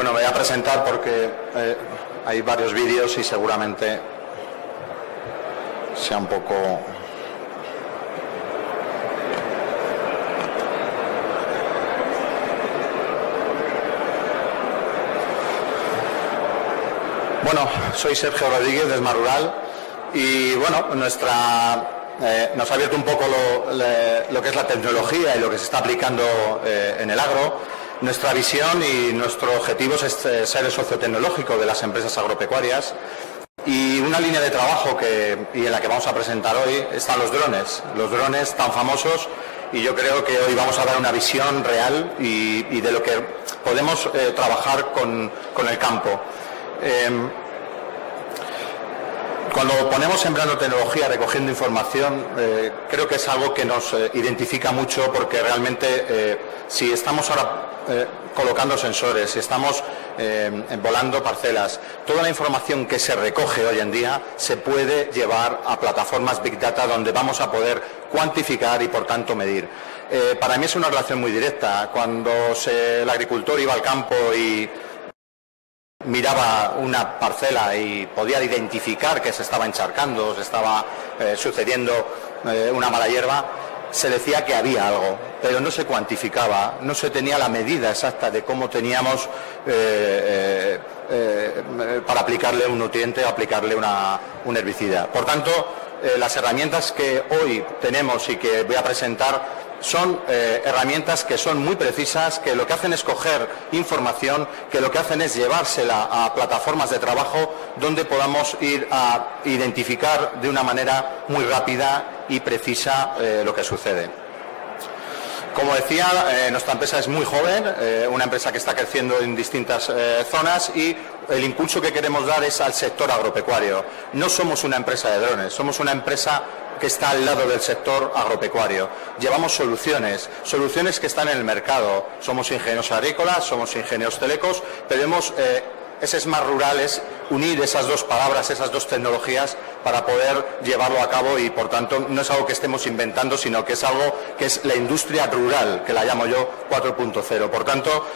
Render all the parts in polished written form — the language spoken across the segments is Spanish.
Bueno, me voy a presentar porque hay varios vídeos y seguramente sea un poco... Bueno, soy Sergio Rodríguez de ESMA Rural y bueno, nos ha abierto un poco lo que es la tecnología y lo que se está aplicando en el agro. Nuestra visión y nuestro objetivo es ser el socio tecnológico de las empresas agropecuarias y una línea de trabajo y en la que vamos a presentar hoy están los drones tan famosos, y yo creo que hoy vamos a dar una visión real y de lo que podemos trabajar con el campo. Cuando ponemos Sembrando Tecnología, recogiendo información, creo que es algo que nos identifica mucho, porque realmente si estamos ahora colocando sensores, si estamos volando parcelas, toda la información que se recoge hoy en día se puede llevar a plataformas Big Data donde vamos a poder cuantificar y por tanto medir. Para mí es una relación muy directa. Cuando el agricultor iba al campo y miraba una parcela y podía identificar que se estaba encharcando, se estaba sucediendo una mala hierba, se decía que había algo, pero no se cuantificaba, no se tenía la medida exacta de cómo teníamos para aplicarle un nutriente o aplicarle un herbicida. Por tanto, las herramientas que hoy tenemos y que voy a presentar son herramientas que son muy precisas, que lo que hacen es coger información, que lo que hacen es llevársela a plataformas de trabajo donde podamos ir a identificar de una manera muy rápida y precisa lo que sucede. Como decía, nuestra empresa es muy joven, una empresa que está creciendo en distintas zonas, y el impulso que queremos dar es al sector agropecuario. No somos una empresa de drones, somos una empresa que está al lado del sector agropecuario. Llevamos soluciones que están en el mercado. Somos ingenieros agrícolas, somos ingenieros telecos, pero ese ESMA Rural es unir esas dos palabras, esas dos tecnologías, para poder llevarlo a cabo, y por tanto no es algo que estemos inventando, sino que es algo que es la industria rural, que la llamo yo 4.0. Por tanto,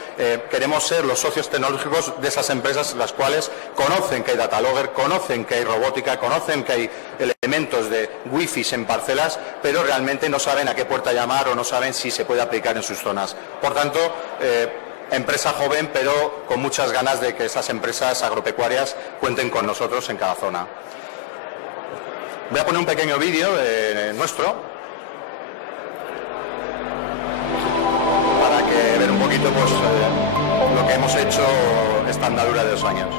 queremos ser los socios tecnológicos de esas empresas, las cuales conocen que hay data logger, conocen que hay robótica, conocen que hay elementos de wifi en parcelas, pero realmente no saben a qué puerta llamar o no saben si se puede aplicar en sus zonas. Por tanto, empresa joven, pero con muchas ganas de que esas empresas agropecuarias cuenten con nosotros en cada zona. Voy a poner un pequeño vídeo nuestro para que ver un poquito lo que hemos hecho esta andadura de 2 años.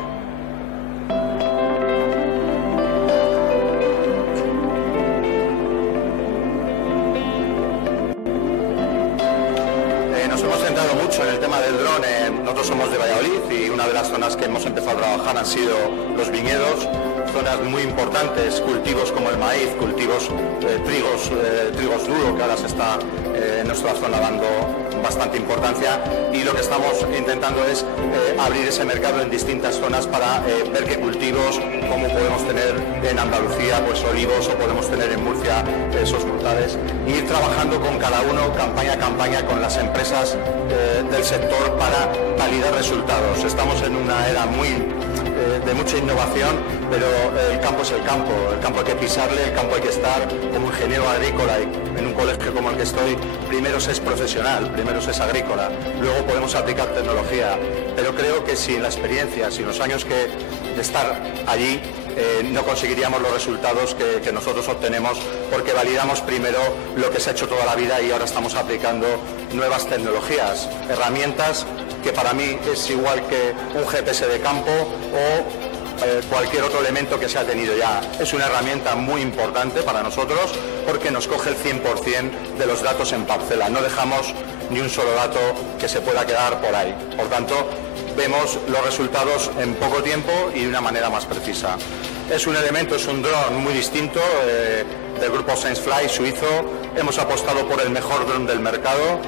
Nos hemos centrado mucho en el tema del dron. Nosotros somos de Valladolid y una de las zonas que hemos empezado a trabajar han sido los viñedos, zonas muy importantes, cultivos como el maíz, cultivos trigos duro, que ahora se está en nuestra zona dando bastante importancia, y lo que estamos intentando es abrir ese mercado en distintas zonas para ver qué cultivos, como podemos tener en Andalucía pues olivos, o podemos tener en Murcia esos frutales, e ir trabajando con cada uno, campaña a campaña, con las empresas del sector para validar resultados. Estamos en una era de mucha innovación, pero el campo es el campo hay que pisarle, el campo hay que estar. Como ingeniero agrícola y en un colegio como el que estoy, primero se es profesional, primero se es agrícola, luego podemos aplicar tecnología, pero creo que sin la experiencia, sin los años de estar allí, no conseguiríamos los resultados que nosotros obtenemos, porque validamos primero lo que se ha hecho toda la vida y ahora estamos aplicando nuevas tecnologías, herramientas que para mí es igual que un GPS de campo o cualquier otro elemento que se ha tenido ya. Es una herramienta muy importante para nosotros porque nos coge el 100% de los datos en parcela. No dejamos ni un solo dato que se pueda quedar por ahí. Por tanto, vemos los resultados en poco tiempo y de una manera más precisa. Es un dron muy distinto, del grupo SenseFly suizo. Hemos apostado por el mejor dron del mercado.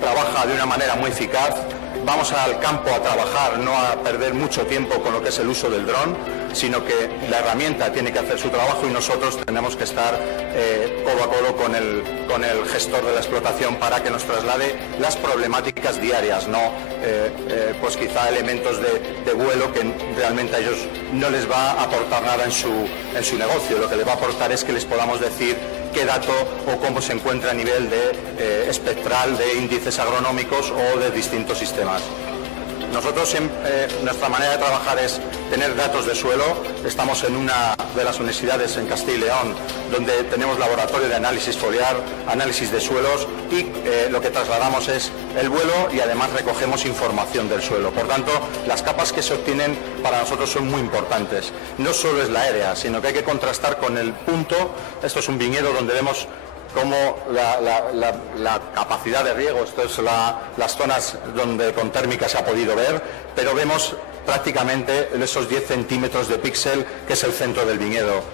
Trabaja de una manera muy eficaz. Vamos al campo a trabajar, no a perder mucho tiempo con lo que es el uso del dron. sino que la herramienta tiene que hacer su trabajo y nosotros tenemos que estar codo a codo con el gestor de la explotación para que nos traslade las problemáticas diarias, no pues quizá elementos de vuelo que realmente a ellos no les va a aportar nada en su negocio. Lo que les va a aportar es que les podamos decir qué dato o cómo se encuentra a nivel de espectral de índices agronómicos o de distintos sistemas. Nosotros, nuestra manera de trabajar es tener datos de suelo. Estamos en una de las universidades en Castilla y León, donde tenemos laboratorio de análisis foliar, análisis de suelos y lo que trasladamos es el vuelo y además recogemos información del suelo. Por tanto, las capas que se obtienen para nosotros son muy importantes. No solo es la aérea, sino que hay que contrastar con el punto. Esto es un viñedo donde vemos como la capacidad de riego, esto es las zonas donde con térmica se ha podido ver, pero vemos prácticamente esos 10 centímetros de píxel que es el centro del viñedo.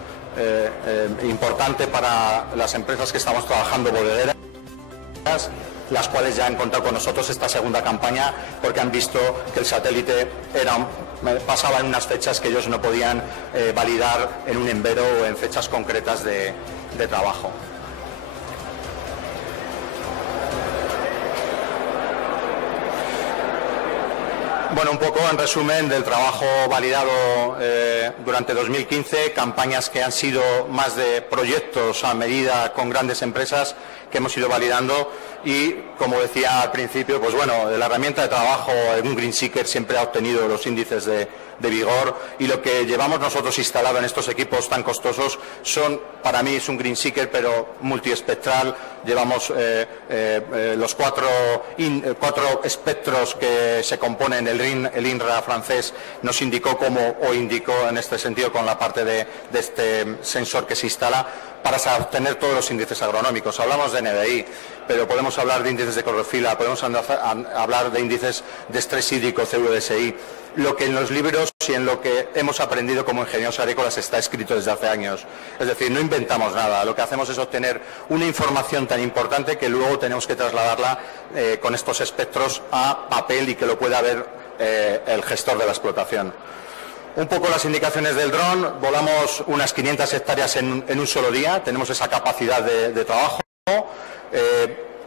Importante para las empresas que estamos trabajando bodegueras, las cuales ya han contado con nosotros esta segunda campaña porque han visto que el satélite pasaba en unas fechas que ellos no podían validar en un envero o en fechas concretas de trabajo. Bueno, un poco en resumen del trabajo validado durante 2015, campañas que han sido más de proyectos a medida con grandes empresas que hemos ido validando y, como decía al principio, pues bueno, la herramienta de trabajo, un Green Seeker siempre ha obtenido los índices de vigor y lo que llevamos nosotros instalado en estos equipos tan costosos para mí es un Green Seeker pero multiespectral. Llevamos los cuatro espectros que se componen. El INRA francés nos indicó indicó en este sentido con la parte de este sensor que se instala para obtener todos los índices agronómicos. Hablamos de NDI, pero podemos hablar de índices de clorofila, podemos hablar de índices de estrés hídrico, CVSI. Lo que en los libros y en lo que hemos aprendido como ingenieros agrícolas está escrito desde hace años. Es decir, no inventamos nada, lo que hacemos es obtener una información tan importante que luego tenemos que trasladarla con estos espectros a papel y que lo pueda ver el gestor de la explotación. Un poco las indicaciones del dron: volamos unas 500 hectáreas en un solo día, tenemos esa capacidad de trabajo,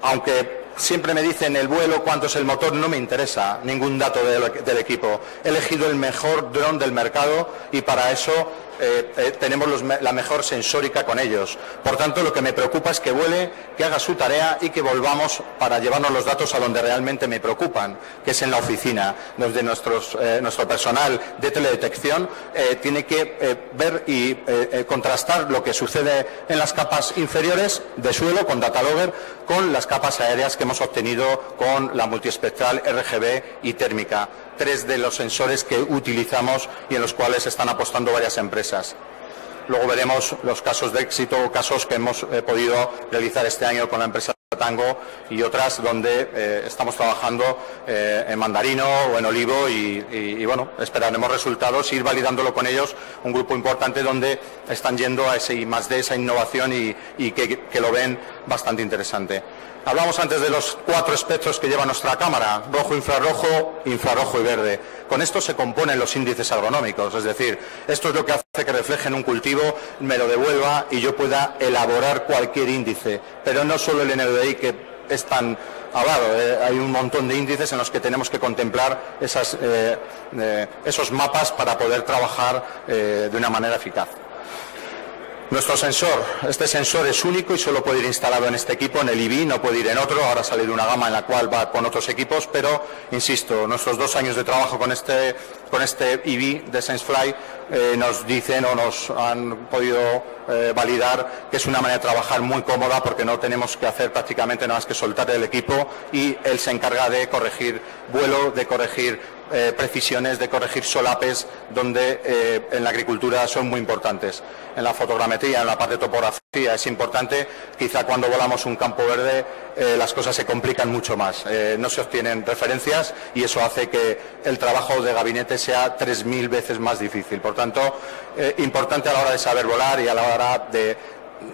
aunque siempre me dicen el vuelo, cuánto es el motor, no me interesa ningún dato del equipo. He elegido el mejor dron del mercado y para eso tenemos la mejor sensórica con ellos. Por tanto, lo que me preocupa es que vuele, que haga su tarea y que volvamos para llevarnos los datos a donde realmente me preocupan, que es en la oficina, donde nuestro personal de teledetección tiene que ver y contrastar lo que sucede en las capas inferiores de suelo con Datalogger con las capas aéreas que hemos obtenido con la multiespectral, RGB y térmica. 3 de los sensores que utilizamos y en los cuales están apostando varias empresas. Luego veremos los casos de éxito, casos que hemos podido realizar este año con la empresa Tango y otras donde estamos trabajando en mandarino o en olivo y bueno, esperaremos resultados e ir validándolo con ellos, un grupo importante donde están yendo a ese I+D, esa innovación y que lo ven bastante interesante. Hablamos antes de los 4 espectros que lleva nuestra cámara: rojo, infrarrojo y verde. Con esto se componen los índices agronómicos, es decir, esto es lo que hace que refleje en un cultivo, me lo devuelva y yo pueda elaborar cualquier índice, pero no solo el NDI que es tan hablado, hay un montón de índices en los que tenemos que contemplar esos mapas para poder trabajar de una manera eficaz. Nuestro sensor, este sensor es único y solo puede ir instalado en este equipo, en el IBI, no puede ir en otro. Ahora ha salido una gama en la cual va con otros equipos, pero insisto, nuestros 2 años de trabajo con este IBI de SenseFly nos dicen o nos han podido validar que es una manera de trabajar muy cómoda porque no tenemos que hacer prácticamente nada más que soltar el equipo y él se encarga de corregir vuelo, de corregir precisiones, de corregir solapes, donde en la agricultura son muy importantes. En la fotogrametría, en la parte de topografía es importante. Quizá cuando volamos un campo verde las cosas se complican mucho más. No se obtienen referencias y eso hace que el trabajo de gabinete sea 3000 veces más difícil. Por tanto, importante a la hora de saber volar y a la hora de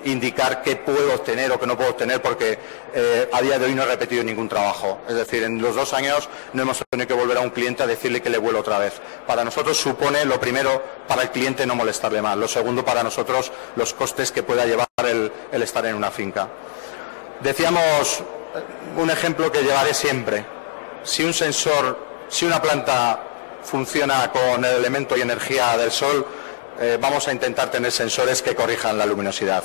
indicar qué puedo obtener o qué no puedo obtener, porque a día de hoy no he repetido ningún trabajo. Es decir, en los 2 años no hemos tenido que volver a un cliente a decirle que le vuelo otra vez. Para nosotros supone, lo primero, para el cliente no molestarle más. Lo segundo, para nosotros, los costes que pueda llevar el estar en una finca. Decíamos, un ejemplo que llevaré siempre. Si una planta funciona con el elemento y energía del sol, vamos a intentar tener sensores que corrijan la luminosidad.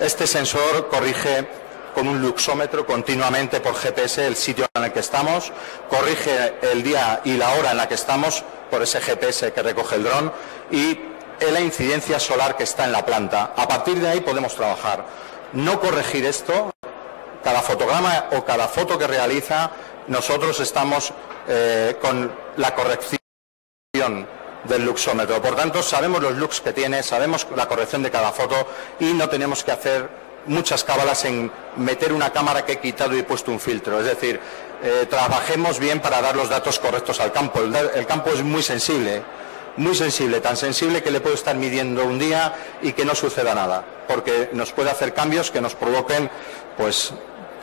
Este sensor corrige con un luxómetro continuamente por GPS el sitio en el que estamos, corrige el día y la hora en la que estamos por ese GPS que recoge el dron y la incidencia solar que está en la planta. A partir de ahí podemos trabajar. No corregir esto, cada fotograma o cada foto que realiza, nosotros estamos con la corrección del luxómetro. Por tanto, sabemos los lux que tiene, sabemos la corrección de cada foto y no tenemos que hacer muchas cábalas en meter una cámara que he quitado y he puesto un filtro. Es decir, trabajemos bien para dar los datos correctos al campo. El campo es muy sensible, tan sensible que le puedo estar midiendo un día y que no suceda nada, porque nos puede hacer cambios que nos provoquen, pues,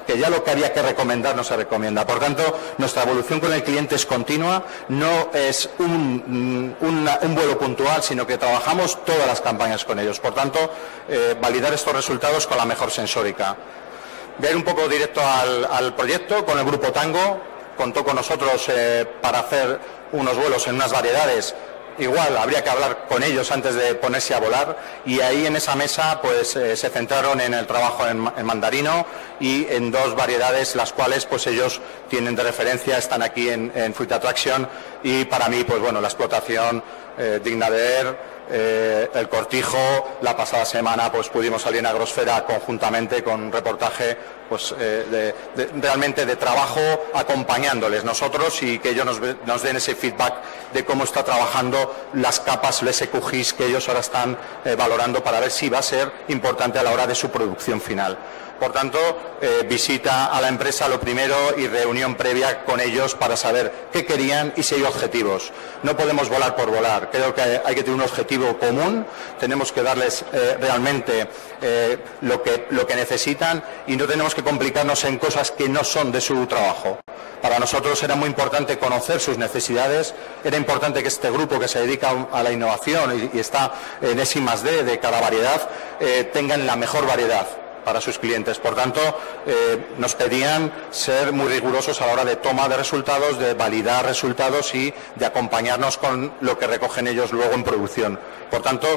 que ya lo que había que recomendar no se recomienda. Por tanto, nuestra evolución con el cliente es continua, no es un vuelo puntual, sino que trabajamos todas las campañas con ellos. Por tanto, validar estos resultados con la mejor sensórica. Voy a ir un poco directo al proyecto. Con el Grupo Tango contó con nosotros para hacer unos vuelos en unas variedades. Igual habría que hablar con ellos antes de ponerse a volar, y ahí en esa mesa pues se centraron en el trabajo en mandarino y en 2 variedades, las cuales pues ellos tienen de referencia, están aquí en Fruit Attraction, y para mí pues bueno, la explotación digna de ver. El cortijo, la pasada semana pues pudimos salir en Agrosfera conjuntamente con un reportaje pues realmente de trabajo acompañándoles nosotros, y que ellos nos den ese feedback de cómo está trabajando las capas, el SQGIS que ellos ahora están valorando para ver si va a ser importante a la hora de su producción final. Por tanto, visita a la empresa lo primero y reunión previa con ellos para saber qué querían y si hay objetivos. No podemos volar por volar, creo que hay que tener un objetivo común, tenemos que darles realmente lo que necesitan, y no tenemos que complicarnos en cosas que no son de su trabajo. Para nosotros era muy importante conocer sus necesidades, era importante que este grupo que se dedica a la innovación y está en ese I+D de cada variedad, tengan la mejor variedad para sus clientes. Por tanto, nos pedían ser muy rigurosos a la hora de toma de resultados, de validar resultados y de acompañarnos con lo que recogen ellos luego en producción. Por tanto,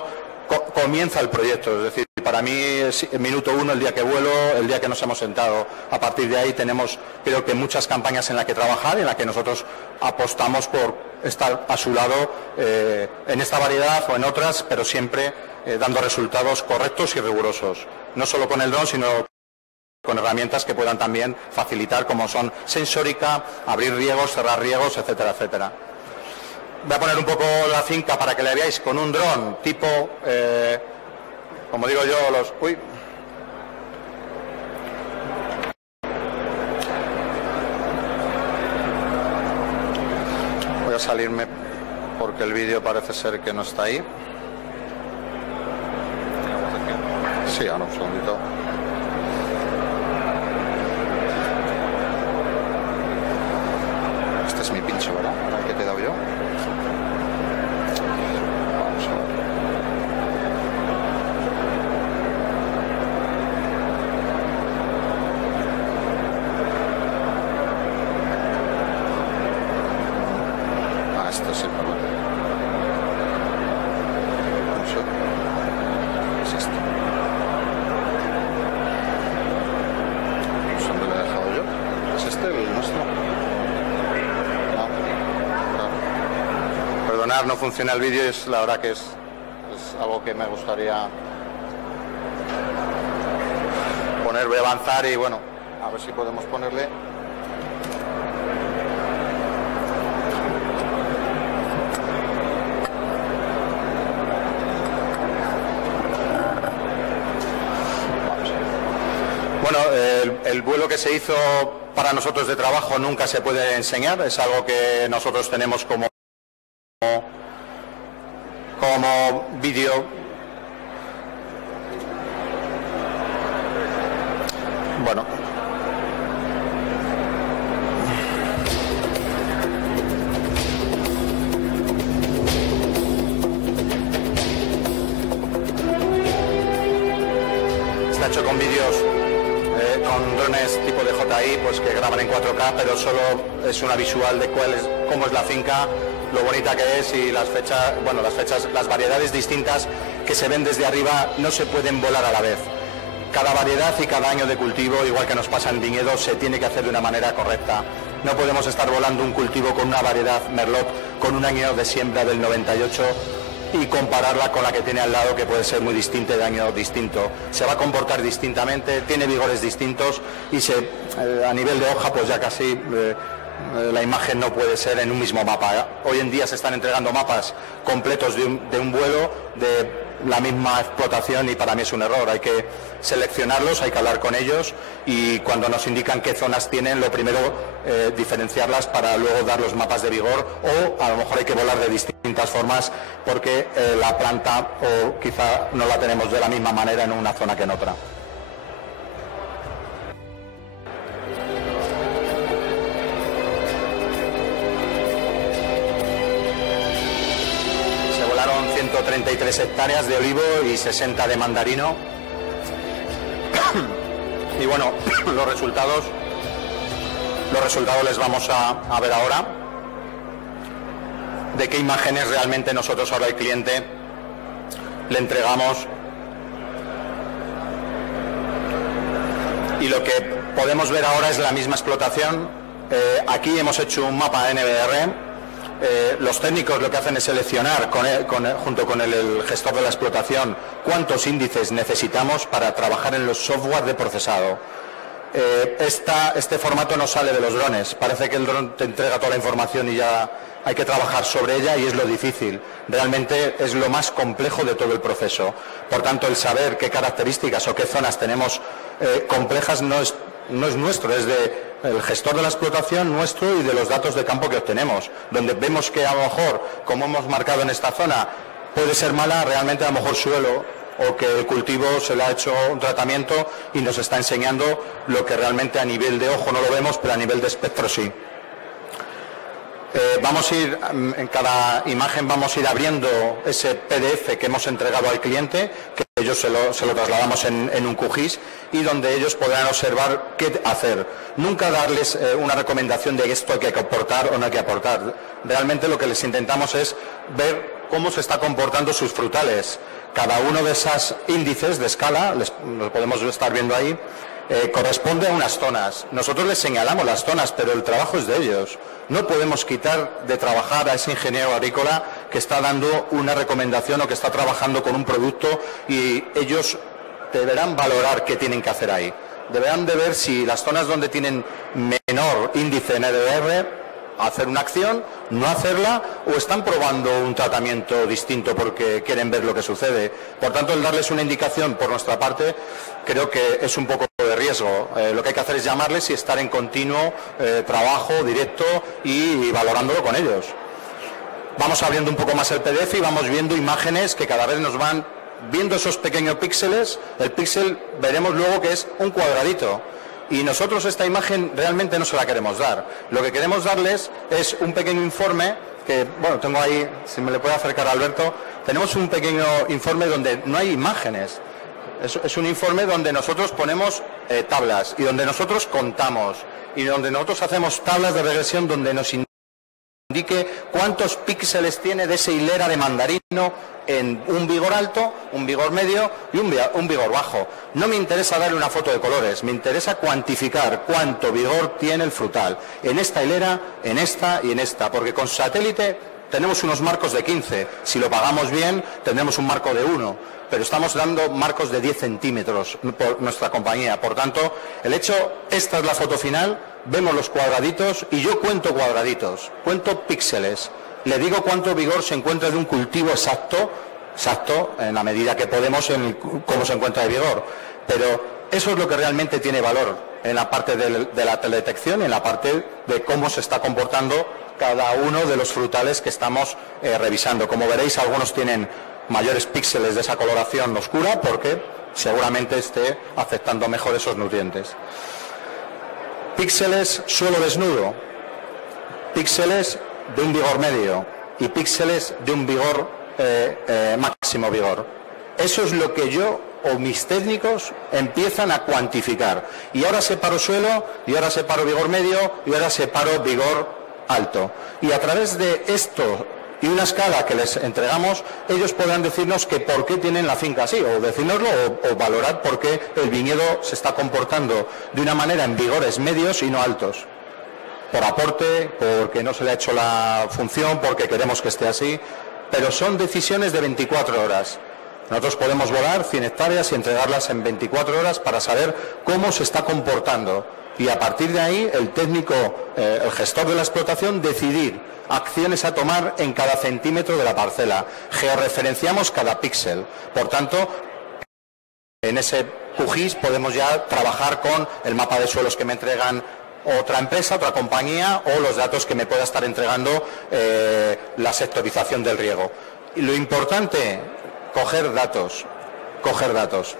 comienza el proyecto, es decir, para mí es el minuto 1, el día que vuelo, el día que nos hemos sentado. A partir de ahí tenemos, creo que, muchas campañas en las que trabajar, en las que nosotros apostamos por estar a su lado en esta variedad o en otras, pero siempre dando resultados correctos y rigurosos. No solo con el dron, sino con herramientas que puedan también facilitar, como son sensórica, abrir riegos, cerrar riegos, etcétera, etcétera. Voy a poner un poco la finca para que la veáis con un dron tipo, como digo yo, Uy. Voy a salirme porque el vídeo parece ser que no está ahí. Sí, ahora un segundito. Este es mi pincho, ¿verdad? ¿Para qué te he dado yo? Vamos a ver. Esto sí, perdón. Es esto. ¿Dónde lo he dejado yo? ¿Es este el nuestro? No, claro. Perdonad, no funciona el vídeo, es la verdad que es algo que me gustaría poner. Voy a avanzar y bueno, a ver si podemos ponerle. Bueno, el vuelo que se hizo para nosotros de trabajo nunca se puede enseñar, es algo que nosotros tenemos como vídeo. Bueno. Está hecho con vídeos, con drones tipo DJI, pues que graban en 4K, pero solo es una visual de cómo es la finca, lo bonita que es y las fechas, las variedades distintas que se ven desde arriba no se pueden volar a la vez. Cada variedad y cada año de cultivo, igual que nos pasa en viñedos, se tiene que hacer de una manera correcta. No podemos estar volando un cultivo con una variedad Merlot con un año de siembra del 98 y compararla con la que tiene al lado, que puede ser muy distinta de año distinto. Se va a comportar distintamente, tiene vigores distintos y a nivel de hoja pues ya casi la imagen no puede ser en un mismo mapa. Hoy en día se están entregando mapas completos de un vuelo de la misma explotación y para mí es un error. Hay que seleccionarlos, hay que hablar con ellos y cuando nos indican qué zonas tienen, lo primero diferenciarlas para luego dar los mapas de vigor, o a lo mejor hay que volar de distintas formas porque la planta o quizá no la tenemos de la misma manera en una zona que en otra. Se volaron 133 hectáreas de olivo y 60 de mandarino. Y bueno, los resultados les vamos a ver ahora, de qué imágenes realmente nosotros ahora al cliente le entregamos. Y lo que podemos ver ahora es la misma explotación. Aquí hemos hecho un mapa NBR. Los técnicos lo que hacen es seleccionar junto con el gestor de la explotación cuántos índices necesitamos para trabajar en los software de procesado. Este formato no sale de los drones. Parece que el dron te entrega toda la información y ya hay que trabajar sobre ella, y es lo difícil. Realmente es lo más complejo de todo el proceso. Por tanto, el saber qué características o qué zonas tenemos complejas no es nuestro, es del gestor de la explotación nuestro y de los datos de campo que obtenemos, donde vemos que a lo mejor, como hemos marcado en esta zona, puede ser mala, realmente a lo mejor suelo, o que el cultivo se le ha hecho un tratamiento y nos está enseñando lo que realmente a nivel de ojo no lo vemos, pero a nivel de espectro sí. Vamos a ir, en cada imagen vamos a ir abriendo ese PDF que hemos entregado al cliente, que ellos se lo trasladamos en un QGIS, y donde ellos podrán observar qué hacer. Nunca darles una recomendación de esto hay que aportar o no hay que aportar. Realmente lo que les intentamos es ver cómo se está comportando sus frutales. Cada uno de esos índices de escala, lo podemos estar viendo ahí, corresponde a unas zonas. Nosotros les señalamos las zonas, pero el trabajo es de ellos. No podemos quitar de trabajar a ese ingeniero agrícola que está dando una recomendación o que está trabajando con un producto, y ellos deberán valorar qué tienen que hacer ahí. Deberán de ver si las zonas donde tienen menor índice NDR, hacer una acción, no hacerla, o están probando un tratamiento distinto porque quieren ver lo que sucede. Por tanto, el darles una indicación por nuestra parte creo que es un poco de riesgo. Lo que hay que hacer es llamarles y estar en continuo trabajo directo y valorándolo con ellos. Vamos abriendo un poco más el PDF y vamos viendo imágenes que cada vez nos van viendo esos pequeños píxeles. El píxel veremos luego que es un cuadradito. Y nosotros esta imagen realmente no se la queremos dar. Lo que queremos darles es un pequeño informe, que, bueno, tengo ahí, si me le puede acercar a Alberto, tenemos un pequeño informe donde no hay imágenes. Es un informe donde nosotros ponemos tablas y donde nosotros contamos y donde nosotros hacemos tablas de regresión donde nos indique cuántos píxeles tiene de esa hilera de mandarino en un vigor alto, un vigor medio y un vigor bajo. No me interesa darle una foto de colores, me interesa cuantificar cuánto vigor tiene el frutal en esta hilera, en esta y en esta, porque con satélite tenemos unos marcos de 15, si lo pagamos bien tendremos un marco de 1, pero estamos dando marcos de 10 centímetros por nuestra compañía. Por tanto, el hecho, esta es la foto final, vemos los cuadraditos y yo cuento cuadraditos, cuento píxeles. Le digo cuánto vigor se encuentra de un cultivo exacto, en la medida que podemos, en cómo se encuentra de vigor. Pero eso es lo que realmente tiene valor en la parte de la teledetección y en la parte de cómo se está comportando cada uno de los frutales que estamos revisando. Como veréis, algunos tienen mayores píxeles de esa coloración oscura porque seguramente esté aceptando mejor esos nutrientes. Píxeles suelo desnudo, píxeles de un vigor medio y píxeles de un vigor máximo vigor. Eso es lo que yo o mis técnicos empiezan a cuantificar. Y ahora separo suelo, y ahora separo vigor medio, y ahora separo vigor alto. Y a través de esto y una escala que les entregamos, ellos podrán decirnos que por qué tienen la finca así, o decírnoslo, o valorar por qué el viñedo se está comportando de una manera en vigores medios y no altos. Por aporte, porque no se le ha hecho la función, porque queremos que esté así, pero son decisiones de 24 horas. Nosotros podemos volar 100 hectáreas y entregarlas en 24 horas para saber cómo se está comportando. Y a partir de ahí, el técnico, el gestor de la explotación, decidir acciones a tomar en cada centímetro de la parcela. Georreferenciamos cada píxel. Por tanto, en ese QGIS podemos ya trabajar con el mapa de suelos que me entregan otra empresa, otra compañía, o los datos que me pueda estar entregando la sectorización del riego. Y lo importante, coger datos.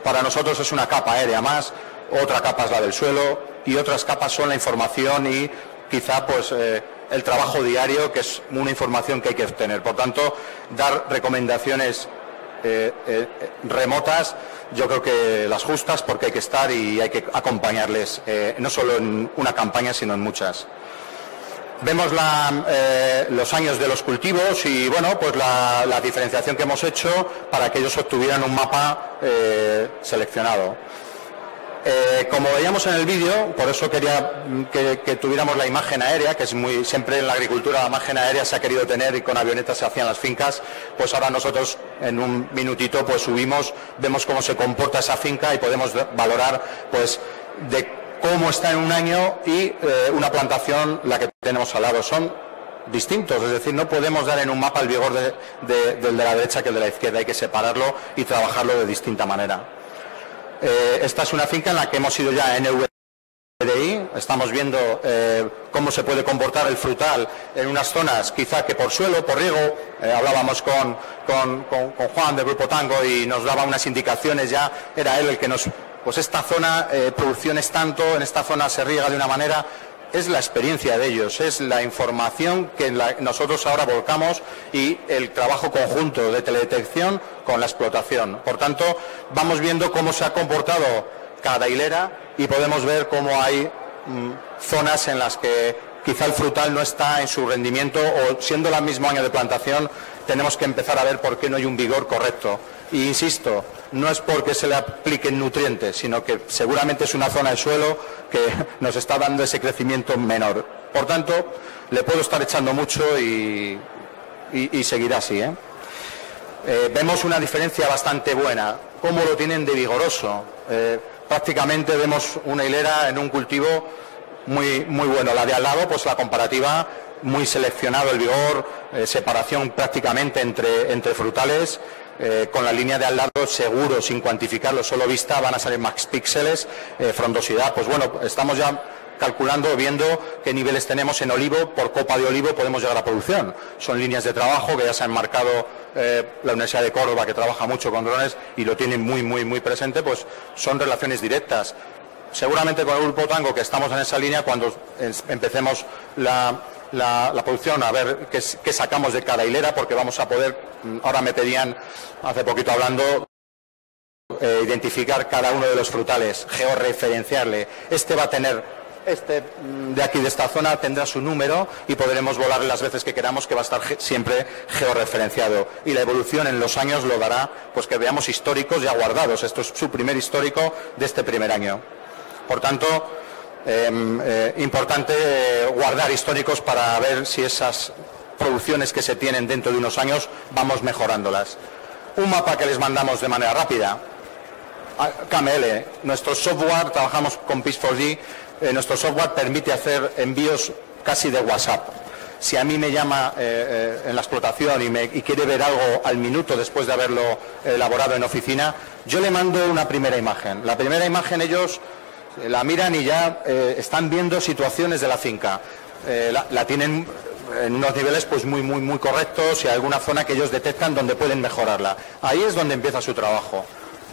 Para nosotros es una capa aérea más, otra capa es la del suelo y otras capas son la información y quizá pues el trabajo diario, que es una información que hay que obtener. Por tanto, dar recomendaciones remotas, yo creo que las justas, porque hay que estar y hay que acompañarles, no solo en una campaña, sino en muchas. Vemos los años de los cultivos y bueno, pues la diferenciación que hemos hecho para que ellos obtuvieran un mapa seleccionado. Como veíamos en el vídeo, por eso quería que tuviéramos la imagen aérea, que es siempre en la agricultura la imagen aérea se ha querido tener y con avionetas se hacían las fincas, pues ahora nosotros en un minutito pues subimos, vemos cómo se comporta esa finca y podemos valorar pues de cómo está en un año y una plantación, la que tenemos al lado. Son distintos, es decir, no podemos dar en un mapa el vigor del de la derecha que el de la izquierda, hay que separarlo y trabajarlo de distinta manera. Esta es una finca en la que hemos ido ya en NVDI, estamos viendo cómo se puede comportar el frutal en unas zonas quizá que por suelo, por riego, hablábamos con Juan del Grupo Tango y nos daba unas indicaciones, ya era él el que nos... Pues esta zona, producción es tanto, en esta zona se riega de una manera, es la experiencia de ellos, es la información que nosotros ahora volcamos y el trabajo conjunto de teledetección con la explotación. Por tanto, vamos viendo cómo se ha comportado cada hilera y podemos ver cómo hay zonas en las que quizá el frutal no está en su rendimiento o siendo el mismo año de plantación tenemos que empezar a ver por qué no hay un vigor correcto. Y insisto, no es porque se le apliquen nutrientes, sino que seguramente es una zona de suelo que nos está dando ese crecimiento menor. Por tanto, le puedo estar echando mucho y seguirá así, ¿eh? Vemos una diferencia bastante buena. ¿Cómo lo tienen de vigoroso? Prácticamente vemos una hilera en un cultivo muy bueno. La de al lado, pues la comparativa, muy seleccionado el vigor, separación prácticamente entre frutales. Con la línea de al lado seguro, sin cuantificarlo, solo vista, van a salir max píxeles, frondosidad. Pues bueno, estamos ya calculando, viendo qué niveles tenemos en olivo, por copa de olivo podemos llegar a producción. Son líneas de trabajo que ya se han marcado la Universidad de Córdoba, que trabaja mucho con drones y lo tienen muy presente, pues son relaciones directas. Seguramente con el Grupo Tango, que estamos en esa línea, cuando empecemos la producción, a ver qué sacamos de cada hilera, porque vamos a poder, ahora me pedían, hace poquito hablando, identificar cada uno de los frutales, georreferenciarle. Este va a tener, este de aquí, de esta zona, tendrá su número y podremos volarle las veces que queramos, que va a estar siempre georreferenciado. Y la evolución en los años lo dará, pues que veamos históricos ya guardados. Esto es su primer histórico de este primer año. Por tanto, importante guardar históricos para ver si esas producciones que se tienen dentro de unos años vamos mejorándolas. Un mapa que les mandamos de manera rápida. KML, nuestro software, trabajamos con Pix4D, nuestro software permite hacer envíos casi de WhatsApp. Si a mí me llama en la explotación y quiere ver algo al minuto después de haberlo elaborado en oficina, yo le mando una primera imagen. La primera imagen ellos la miran y ya están viendo situaciones de la finca. La tienen en unos niveles pues muy correctos y alguna zona que ellos detectan donde pueden mejorarla. Ahí es donde empieza su trabajo.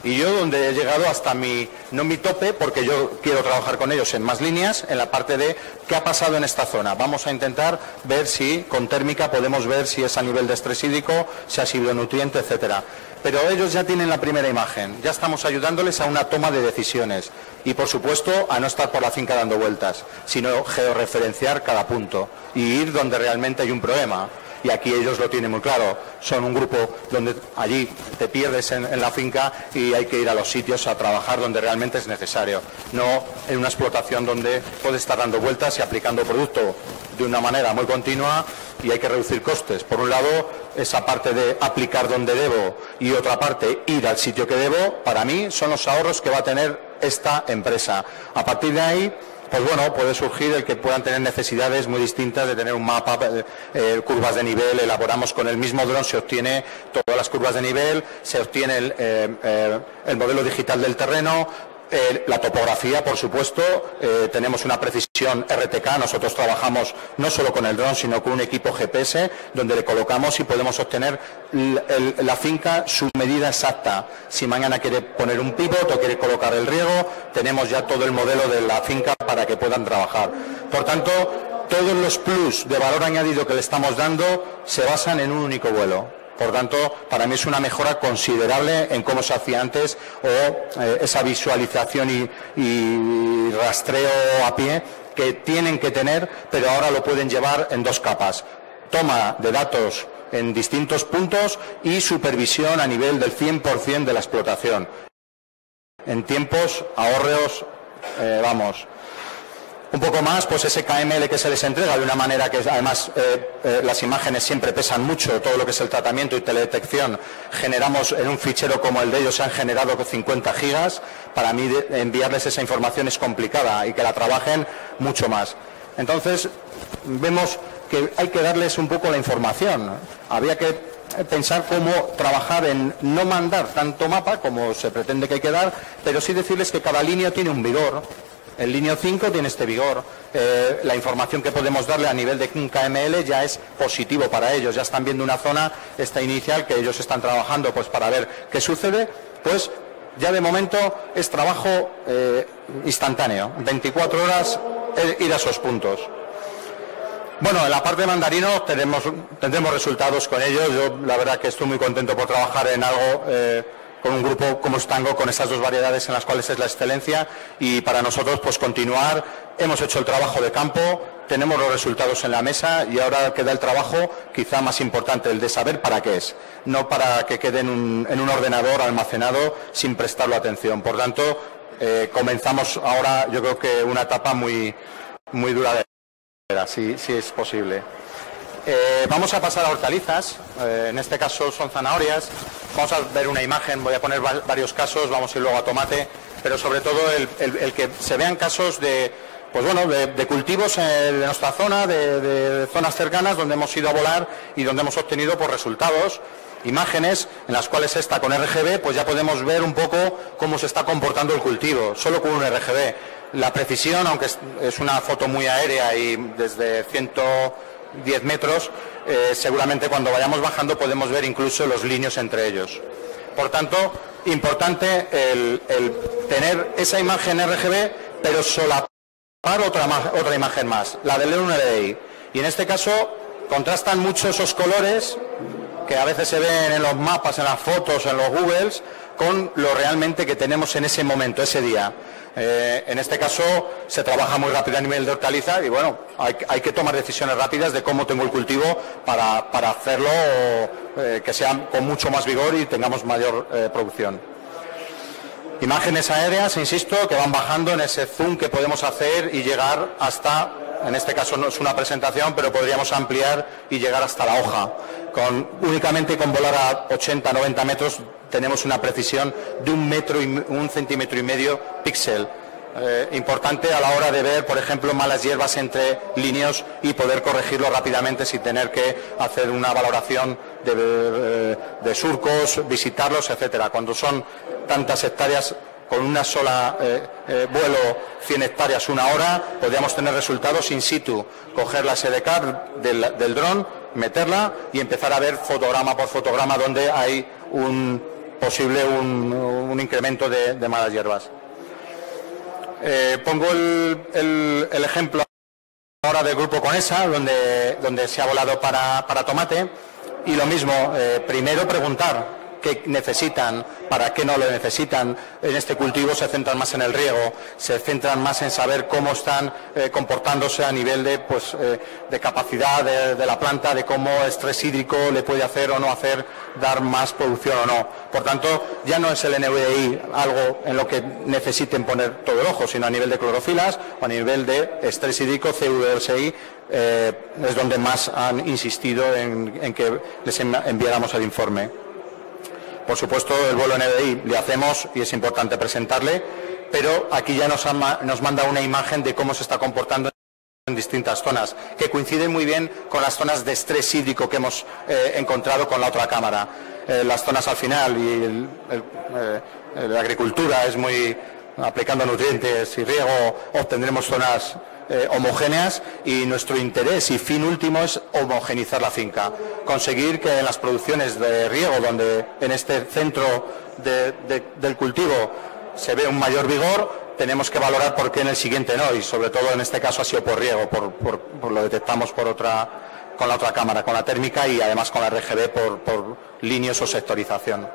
Y yo donde he llegado hasta no mi tope, porque yo quiero trabajar con ellos en más líneas, en la parte de qué ha pasado en esta zona. Vamos a intentar ver si con térmica podemos ver si es a nivel de estrés hídrico, si ha sido nutriente, etcétera. Pero ellos ya tienen la primera imagen, ya estamos ayudándoles a una toma de decisiones y, por supuesto, a no estar por la finca dando vueltas, sino georreferenciar cada punto y ir donde realmente hay un problema. Y aquí ellos lo tienen muy claro, son un grupo donde allí te pierdes en la finca y hay que ir a los sitios a trabajar donde realmente es necesario, no en una explotación donde puedes estar dando vueltas y aplicando producto de una manera muy continua y hay que reducir costes. Por un lado, esa parte de aplicar donde debo y otra parte, ir al sitio que debo, para mí son los ahorros que va a tener esta empresa. A partir de ahí, pues bueno, puede surgir el que puedan tener necesidades muy distintas de tener un mapa, curvas de nivel, elaboramos con el mismo dron, se obtiene todas las curvas de nivel, se obtiene el modelo digital del terreno, la topografía, por supuesto, tenemos una precisión RTK, nosotros trabajamos no solo con el dron, sino con un equipo GPS, donde le colocamos y podemos obtener la finca, su medida exacta. Si mañana quiere poner un pivot o quiere colocar el riego, tenemos ya todo el modelo de la finca para que puedan trabajar. Por tanto, todos los plus de valor añadido que le estamos dando se basan en un único vuelo. Por tanto, para mí es una mejora considerable en cómo se hacía antes o esa visualización y rastreo a pie que tienen que tener, pero ahora lo pueden llevar en dos capas. Toma de datos en distintos puntos y supervisión a nivel del 100% de la explotación. En tiempos, ahorros, un poco más, pues ese KML que se les entrega de una manera que además las imágenes siempre pesan mucho, todo lo que es el tratamiento y teledetección, generamos en un fichero como el de ellos, se han generado 50 gigas, para mí enviarles esa información es complicada y que la trabajen mucho más. Entonces, vemos que hay que darles un poco la información, había que pensar cómo trabajar en no mandar tanto mapa como se pretende que hay que dar, pero sí decirles que cada línea tiene un vigor. El línea 5 tiene este vigor. La información que podemos darle a nivel de un KML ya es positivo para ellos. Ya están viendo una zona, esta inicial, que ellos están trabajando pues para ver qué sucede. Pues ya de momento es trabajo instantáneo. 24 horas ir a esos puntos. Bueno, en la parte de mandarino tendremos resultados con ellos. Yo la verdad que estoy muy contento por trabajar en algo con un grupo como Stango, con esas dos variedades en las cuales es la excelencia, y para nosotros pues continuar. Hemos hecho el trabajo de campo, tenemos los resultados en la mesa y ahora queda el trabajo quizá más importante, el de saber para qué es, no para que quede en un ordenador almacenado sin prestarle atención. Por tanto, comenzamos ahora, yo creo que una etapa muy, muy duradera, si es posible. Vamos a pasar a hortalizas, en este caso son zanahorias. Vamos a ver una imagen, voy a poner varios casos, vamos a ir luego a tomate, pero sobre todo el que se vean casos de cultivos de nuestra zona, de zonas cercanas donde hemos ido a volar y donde hemos obtenido pues, resultados, imágenes en las cuales esta con RGB pues ya podemos ver un poco cómo se está comportando el cultivo, solo con un RGB. La precisión, aunque es una foto muy aérea y desde 110 metros, seguramente cuando vayamos bajando podemos ver incluso los líneas entre ellos. Por tanto, importante el tener esa imagen RGB, pero solapar otra imagen más, la del LNDI. Y en este caso contrastan mucho esos colores que a veces se ven en los mapas, en las fotos, en los Googles, con lo realmente que tenemos en ese momento, ese día. En este caso se trabaja muy rápido a nivel de hortaliza y bueno, hay que tomar decisiones rápidas de cómo tengo el cultivo para hacerlo que sea con mucho más vigor y tengamos mayor producción. Imágenes aéreas, insisto, que van bajando en ese zoom que podemos hacer y llegar hasta, en este caso no es una presentación, pero podríamos ampliar y llegar hasta la hoja. Únicamente con volar a 80-90 metros tenemos una precisión de 1 centímetro y medio píxel. Importante a la hora de ver, por ejemplo, malas hierbas entre líneas y poder corregirlo rápidamente sin tener que hacer una valoración de surcos, visitarlos, etcétera. Cuando son tantas hectáreas, con una sola vuelo, 100 hectáreas, una hora, podríamos tener resultados in situ. Coger la SDK del dron, meterla y empezar a ver fotograma por fotograma donde hay un posible un incremento de malas hierbas. Pongo el ejemplo ahora del grupo Conesa, donde se ha volado para tomate, y lo mismo, primero preguntar qué necesitan, para qué no lo necesitan. En este cultivo se centran más en el riego, se centran más en saber cómo están comportándose a nivel de capacidad de la planta, de cómo estrés hídrico le puede hacer o no hacer dar más producción o no. Por tanto, ya no es el NVDI algo en lo que necesiten poner todo el ojo, sino a nivel de clorofilas o a nivel de estrés hídrico, CWSI, es donde más han insistido en que les enviáramos el informe. Por supuesto, el vuelo NDI le hacemos y es importante presentarle, pero aquí ya nos manda una imagen de cómo se está comportando en distintas zonas, que coinciden muy bien con las zonas de estrés hídrico que hemos encontrado con la otra cámara. Las zonas al final y la agricultura es muy aplicando nutrientes y riego, obtendremos zonas homogéneas, y nuestro interés y fin último es homogenizar la finca, conseguir que en las producciones de riego, donde en este centro del cultivo se ve un mayor vigor, tenemos que valorar por qué en el siguiente no, y sobre todo en este caso ha sido por riego, por lo detectamos con la otra cámara, con la térmica, y además con la RGB por líneas o sectorización.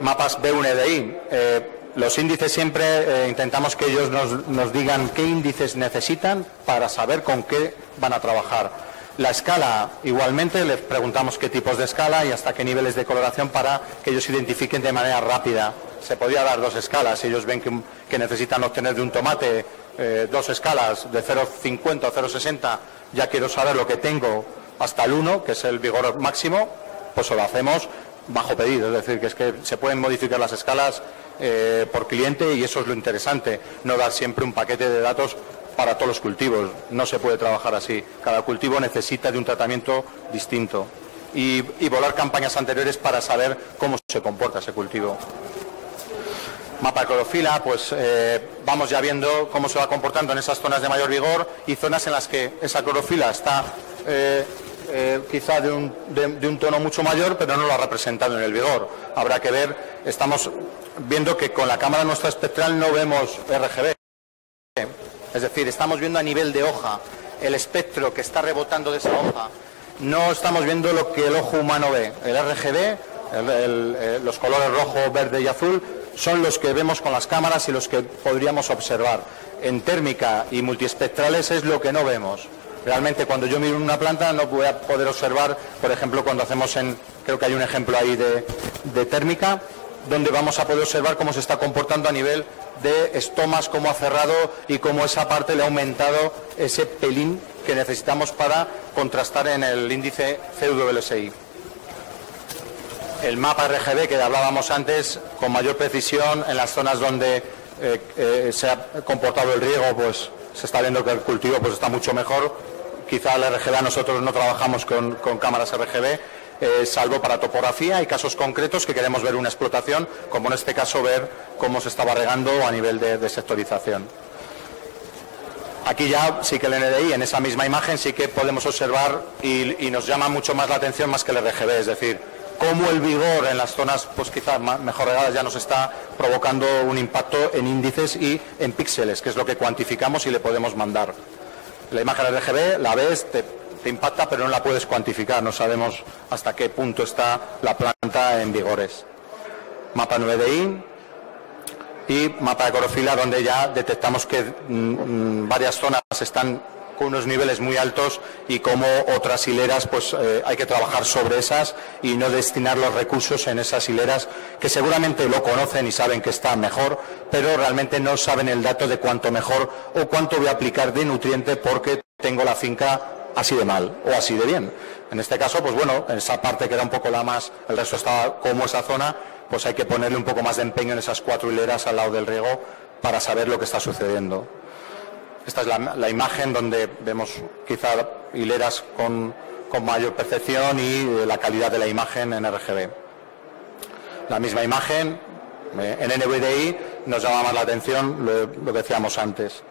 Mapas B1DI. Los índices siempre intentamos que ellos nos digan qué índices necesitan para saber con qué van a trabajar. La escala, igualmente, les preguntamos qué tipos de escala y hasta qué niveles de coloración para que ellos identifiquen de manera rápida. Se podría dar 2 escalas. Si ellos ven que necesitan obtener de un tomate 2 escalas de 0,50 o 0,60, ya quiero saber lo que tengo hasta el 1, que es el vigor máximo, pues lo hacemos bajo pedido. Es decir, que se pueden modificar las escalas por cliente, y eso es lo interesante, no dar siempre un paquete de datos para todos los cultivos. No se puede trabajar así. Cada cultivo necesita de un tratamiento distinto y volar campañas anteriores para saber cómo se comporta ese cultivo. Mapa de clorofila, pues vamos ya viendo cómo se va comportando en esas zonas de mayor vigor y zonas en las que esa clorofila está quizá de un tono mucho mayor, pero no lo ha representado en el vigor. Habrá que ver, estamos viendo que con la cámara nuestra espectral no vemos RGB. Es decir, estamos viendo a nivel de hoja el espectro que está rebotando de esa hoja. No estamos viendo lo que el ojo humano ve. El RGB, los colores rojo, verde y azul, son los que vemos con las cámaras y los que podríamos observar. En térmica y multiespectrales es lo que no vemos. Realmente, cuando yo miro una planta no voy a poder observar, por ejemplo, cuando hacemos creo que hay un ejemplo ahí de térmica, donde vamos a poder observar cómo se está comportando a nivel de estomas, cómo ha cerrado y cómo esa parte le ha aumentado ese pelín que necesitamos para contrastar en el índice CWSI. El mapa RGB que hablábamos antes, con mayor precisión en las zonas donde se ha comportado el riego, pues se está viendo que el cultivo pues está mucho mejor. Quizá el RGB, nosotros no trabajamos con cámaras RGB, salvo para topografía y casos concretos que queremos ver una explotación, como en este caso ver cómo se estaba regando a nivel de sectorización. Aquí ya sí que el NDI, en esa misma imagen, sí que podemos observar y nos llama mucho más la atención más que el RGB, es decir, cómo el vigor en las zonas pues quizás mejor regadas ya nos está provocando un impacto en índices y en píxeles, que es lo que cuantificamos y le podemos mandar. La imagen RGB la ves, te impacta, pero no la puedes cuantificar, no sabemos hasta qué punto está la planta en vigores. Mapa 9DI y mapa de clorofila, donde ya detectamos que varias zonas están con unos niveles muy altos y como otras hileras pues hay que trabajar sobre esas y no destinar los recursos en esas hileras que seguramente lo conocen y saben que está mejor, pero realmente no saben el dato de cuánto mejor o cuánto voy a aplicar de nutriente porque tengo la finca así de mal o así de bien. En este caso, pues bueno, esa parte que era un poco la más, el resto estaba como esa zona, pues hay que ponerle un poco más de empeño en esas 4 hileras al lado del riego para saber lo que está sucediendo. Esta es la imagen donde vemos quizá hileras con mayor percepción y la calidad de la imagen en RGB. La misma imagen en NVDI nos llama más la atención lo que decíamos antes.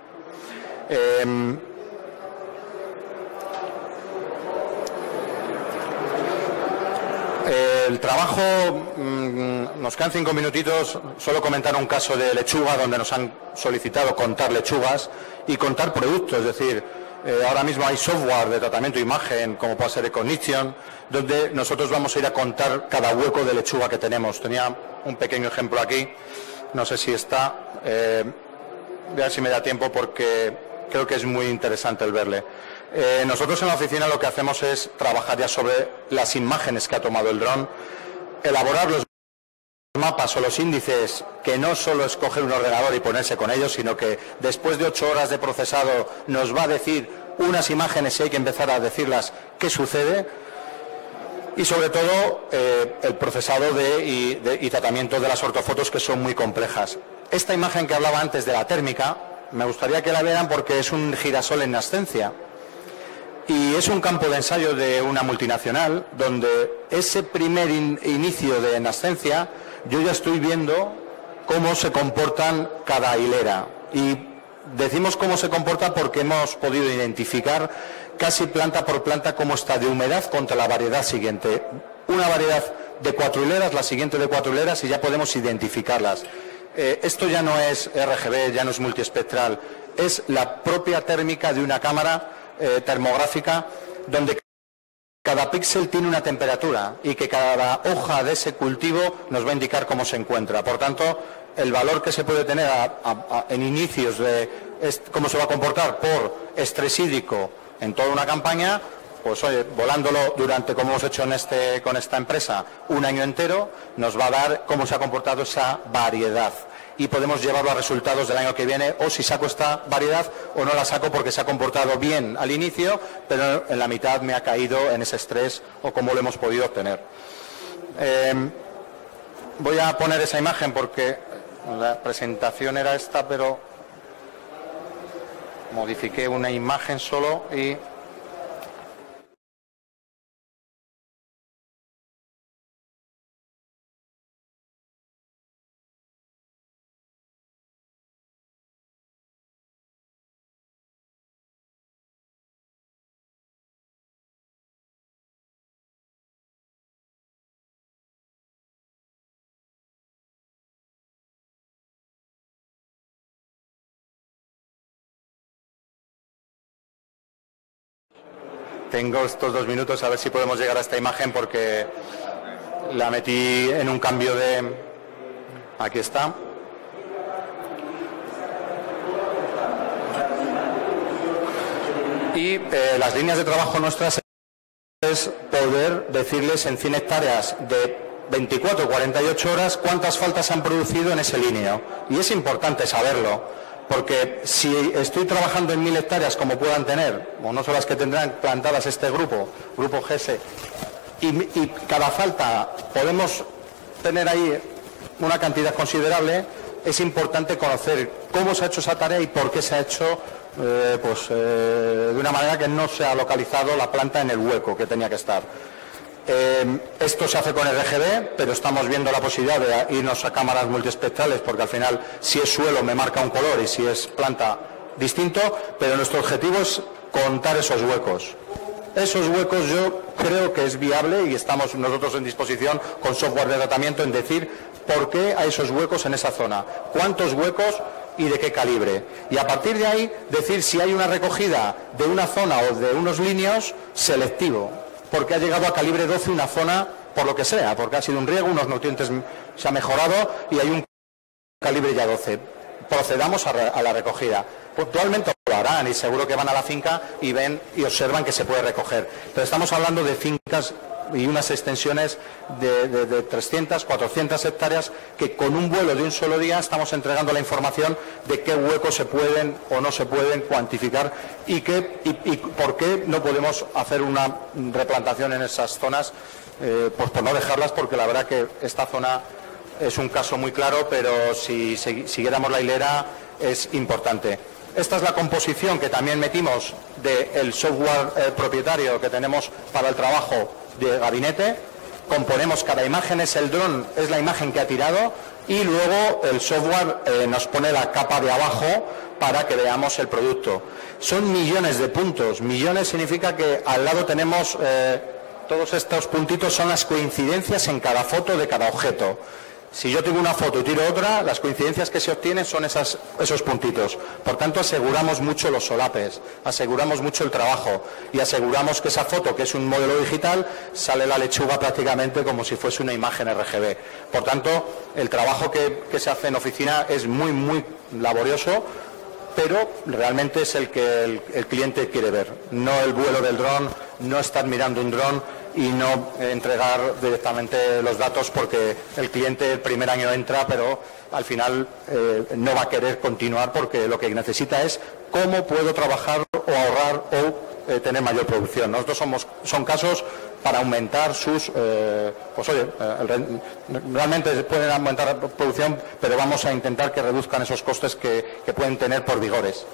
el trabajo, nos quedan 5 minutitos, solo comentar un caso de lechuga donde nos han solicitado contar lechugas y contar productos, es decir, ahora mismo hay software de tratamiento de imagen, como puede ser Ecognition, donde nosotros vamos a ir a contar cada hueco de lechuga que tenemos. Tenía un pequeño ejemplo aquí, no sé si está, voy a ver si me da tiempo porque creo que es muy interesante el verle. Nosotros en la oficina lo que hacemos es trabajar ya sobre las imágenes que ha tomado el dron, elaborar los mapas o los índices, que no solo es coger un ordenador y ponerse con ellos, sino que después de 8 horas de procesado nos va a decir unas imágenes y hay que empezar a decirlas qué sucede, y sobre todo el procesado y tratamiento de las ortofotos, que son muy complejas. Esta imagen que hablaba antes de la térmica, me gustaría que la vieran porque es un girasol en nascencia. Y es un campo de ensayo de una multinacional donde ese primer inicio de nascencia yo ya estoy viendo cómo se comportan cada hilera. Y decimos cómo se comporta porque hemos podido identificar casi planta por planta cómo está de humedad contra la variedad siguiente. Una variedad de 4 hileras, la siguiente de 4 hileras, y ya podemos identificarlas. Esto ya no es RGB, ya no es multiespectral, es la propia térmica de una cámara termográfica, donde cada píxel tiene una temperatura y que cada hoja de ese cultivo nos va a indicar cómo se encuentra. Por tanto, el valor que se puede tener en inicios de cómo se va a comportar por estrés hídrico en toda una campaña, pues oye, volándolo durante, como hemos hecho con esta empresa, un año entero, nos va a dar cómo se ha comportado esa variedad. Y podemos llevarlo a resultados del año que viene, o si saco esta variedad o no la saco porque se ha comportado bien al inicio, pero en la mitad me ha caído en ese estrés, o cómo lo hemos podido obtener. Voy a poner esa imagen porque la presentación era esta, pero modifiqué una imagen solo y... Tengo estos 2 minutos a ver si podemos llegar a esta imagen porque la metí en un cambio de... Aquí está. Y las líneas de trabajo nuestras es poder decirles en 100 hectáreas de 24 o 48 horas cuántas faltas se han producido en ese líneo. Y es importante saberlo. Porque si estoy trabajando en 1000 hectáreas, como puedan tener, o no son las que tendrán plantadas este grupo GS, y cada falta podemos tener ahí una cantidad considerable, es importante conocer cómo se ha hecho esa tarea y por qué se ha hecho de una manera que no se ha localizado la planta en el hueco que tenía que estar. Esto se hace con RGB, pero estamos viendo la posibilidad de irnos a cámaras multiespectrales, porque al final, si es suelo, me marca un color, y si es planta, distinto, pero nuestro objetivo es contar esos huecos. Esos huecos yo creo que es viable y estamos nosotros en disposición con software de tratamiento en decir por qué hay esos huecos en esa zona, cuántos huecos y de qué calibre. Y a partir de ahí, decir si hay una recogida de una zona o de unos líneas selectivo, porque ha llegado a calibre 12 una zona, por lo que sea, porque ha sido un riego, unos nutrientes se ha mejorado y hay un calibre ya 12. Procedamos a la recogida. Puntualmente lo harán y seguro que van a la finca y ven y observan que se puede recoger. Pero estamos hablando de fincas y unas extensiones de 300, 400 hectáreas que con un vuelo de un solo día estamos entregando la información de qué huecos se pueden o no se pueden cuantificar y por qué no podemos hacer una replantación en esas zonas, pues por no dejarlas, porque la verdad que esta zona es un caso muy claro, pero si siguiéramos la hilera es importante. Esta es la composición que también metimos del software propietario que tenemos para el trabajo de gabinete. Componemos cada imagen, es el dron, es la imagen que ha tirado, y luego el software nos pone la capa de abajo para que veamos el producto. Son millones de puntos. Millones significa que al lado tenemos todos estos puntitos son las coincidencias en cada foto de cada objeto. Si yo tengo una foto y tiro otra, las coincidencias que se obtienen son esos puntitos. Por tanto, aseguramos mucho los solapes, aseguramos mucho el trabajo y aseguramos que esa foto, que es un modelo digital, sale la lechuga prácticamente como si fuese una imagen RGB. Por tanto, el trabajo que se hace en oficina es muy, muy laborioso, pero realmente es el que el cliente quiere ver, no el vuelo del dron, no estar mirando un dron y no entregar directamente los datos, porque el cliente el primer año entra, pero al final no va a querer continuar, porque lo que necesita es cómo puedo trabajar o ahorrar o tener mayor producción. Nosotros son casos para aumentar sus... realmente pueden aumentar la producción, pero vamos a intentar que reduzcan esos costes que pueden tener por vigores.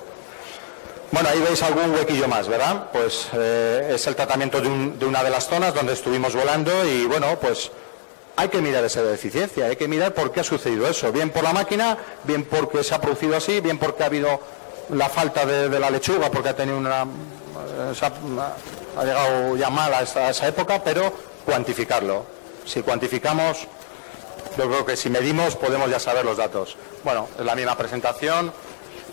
Bueno, ahí veis algún huequillo más, ¿verdad? Pues es el tratamiento de una de las zonas donde estuvimos volando y, bueno, pues hay que mirar esa deficiencia, hay que mirar por qué ha sucedido eso. Bien por la máquina, bien porque se ha producido así, bien porque ha habido la falta de la lechuga, porque ha tenido ha llegado ya mal a esa época, pero cuantificarlo. Si cuantificamos, yo creo que si medimos podemos ya saber los datos. Bueno, es la misma presentación.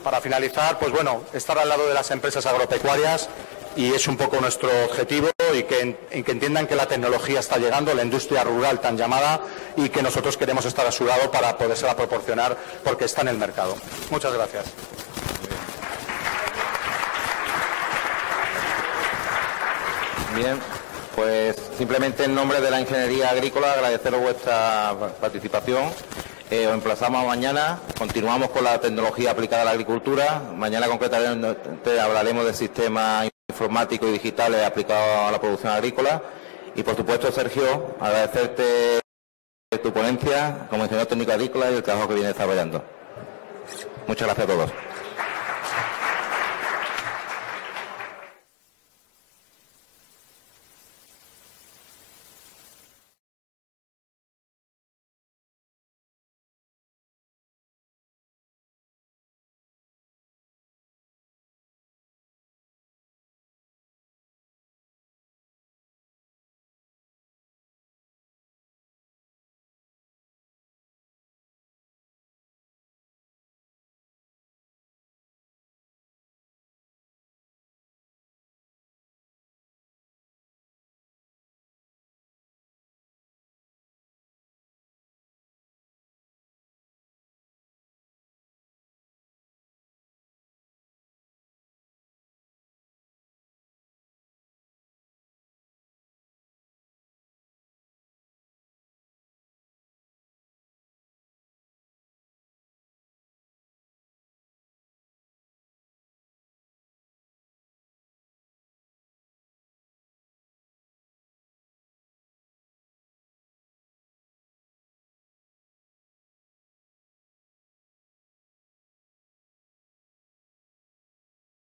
Para finalizar, pues bueno, estar al lado de las empresas agropecuarias, y es un poco nuestro objetivo, y que entiendan que la tecnología está llegando, la industria rural tan llamada, y que nosotros queremos estar a su lado para podérsela proporcionar, porque está en el mercado. Muchas gracias. Bien, pues simplemente en nombre de la Ingeniería Agrícola agradeceros vuestra participación. Os emplazamos a mañana, continuamos con la tecnología aplicada a la agricultura. Mañana concretamente hablaremos de sistemas informáticos y digitales aplicados a la producción agrícola. Y por supuesto, Sergio, agradecerte tu ponencia como ingeniero técnico agrícola y el trabajo que vienes desarrollando. Muchas gracias a todos.